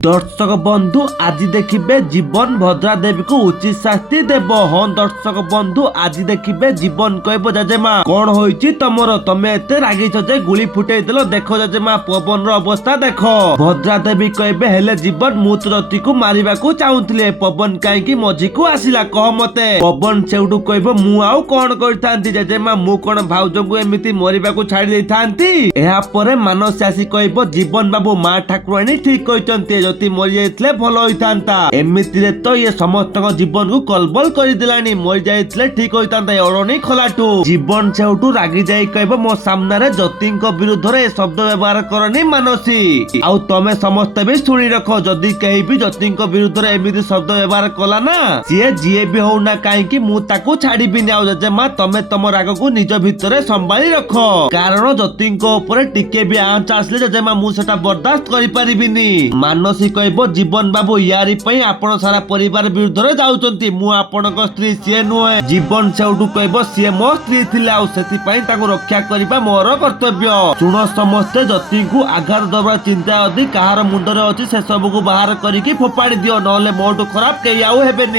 दर्शक बंधु आज देखिए जीवन भद्रा देवी को उचित शास्ति देव। हाँ दर्शक बंधु आज देखिए जीवन कहब जजेमा कौन होइछि तमरो तमे एते रागिछ जे गुली फुटेई देलो। देखो जजेमा पवन रो अवस्था देखो। भद्रा देवी कहबे हेले जीवन मु रति को मारिबा को चाहुथिले पवन काई की मझी को आसिला कह मते। पवन सेउडू कहबो मु आउ कोन करथांती जजेमा मु कोन भाउजो को एमिति मरिबा को छाडी देथांती। एहा परे मानस आसी कहबो जीवन बाबू मा ठाकुराणी ठीक कहितंती जति मरि जाइतले भल होइतांता। एमितिरे तो ये समस्त जीवन को कलबल कर दिलानी। मरि जाइतले ठीक होइतांता अरणी खलाटू। जीवन सेउटू रागी जाई कहबो मो सामने रे जतिंको विरुद्ध रे शब्द व्यवहार करनी मानसी। आउ तमे समस्त भी सुनी रखो जदी कहि भी जतिंको विरुद्ध रे एमिति शब्द व्यवहार कला ना सिए जिए भी हो ना काहे कि मु ताकू छाडी बिनी। आउ जजेमा तमे तम राग को निज भितरे संभाली रखो कारण जतिंको ऊपर टिके भी आंच आसले जजेमा मु सेटा बर्दाश्त करि परिबिनी। मानसी कहबो जीवन बाबू यारी पई आपण सारा परिवार विरुद्ध रे जाउचंती मु आपणक स्त्री सिए नुहे। जीवन सेउटू कहबो सिए मो स्त्री थिला आउ सेति पई ताको रक्षा करिबा मोर कर्तव्य। सुनो समस्ते जति को आघात दबा चिंता अधि कहार मुंडरे अछि से सब को बाहर करिकि फोपाडी दियो नहले मोटू खराब केई आउ हेबेनी।